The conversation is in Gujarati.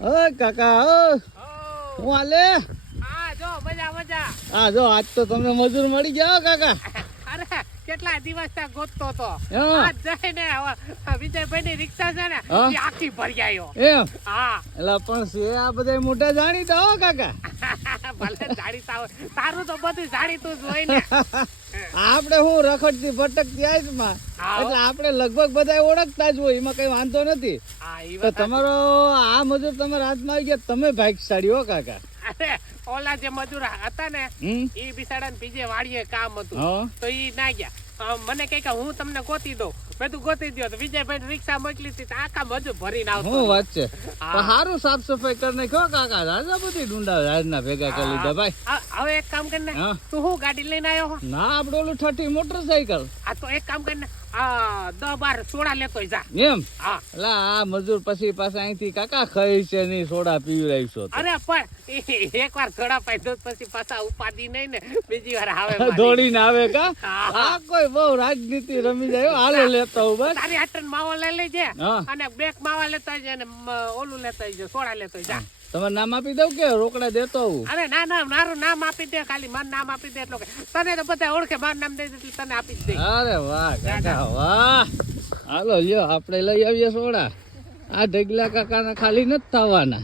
ઓ કાકા હું હાલે? જો મજા મજા. હા જો આજ તો તમને મજૂર મળી ગયા કાકા. અરે કેટલા દિવસ થી ગોતતો તો. હા. આજ જઈને વિજયભાઈ ની રિક્ષા છે ને હા. એ આખી ભરી આવ્યો. એમ હા એટલે પણ છે આ બધા મોટા જાણીતા હો કાકા. ભલે જાણીતા હોય તારું તો બધું જાણીતું જ હોય ને. આપણે હું રખડતી ભટકતી આઈસમાં હા. એટલે આપણે લગભગ બધા ઓળખતા જ હોય, એમાં કઈ વાંધો નથી. હા ઈ તો વાત તમારો આ મજૂર તમારા હાથમાં આવી ગયા, તમે ભાગશાળી હો કાકા. અરે ઓલા જે મજૂર હતા ને ઈ બિસાડા ને બીજે વાડીએ કામ હતું હા. તો ઈ ના ગયા. મને કહે કે હું તમને ગોતી દઉં. મેં તું ગોતી દો તો વિજયભાઈ રિક્ષા મોકલી હતી તો આખા મજૂર ભરીને આવતો. શું વાત છે? હા. પણ સારું સાફ સફાઈ કરી નાખ્યો કાકા. રાજા બધી ડુંડા રાજના ભેગા કરી લીધા ભાઈ. હવે એક કામ કરીને હા. તું હું ગાડી લઈને આવ્યો? ના આપણે ઓલું 30 મોટરસાયકલ. આ તો એક કામ કરીને 10-12 સોડા લેતો જા. એમ હા એટલે આ મજૂર પછી પાછા અહીંથી કાકા ખાઈ છે નહીં, સોડા પીવડાવીશો તો. અરે પણ એક વાર સોડા પાઈ દો પછી પાછા ઉપાડી નહીં ને બીજી વાર આવે મારી. દોડીને આવે કા? હા. આ કોઈ બહુ રાજનીતિ રમી જાય હો. હાલો લેતો હું બસ. તારી હાટન માવો લઈ લેજે હા. અને બેક માવા લેતો આવજે અને ઓલું લેતો આવજે સોડા લેતો જા. તમારે નામ આપી દઉં કે રોકડા દેતો હું? અરે ના ના મારું નામ આપી દે, ખાલી મારું નામ આપી દે એટલે તને તો બધા ઓળખે. મારું નામ દે એટલે તને આપી જ દે. અરે વાહ કાકા વાહ. હાલો લ્યો આપણે લઈ આવીએ સોડા. આ ઢગલા કાકાના ખાલી નથી થવાના.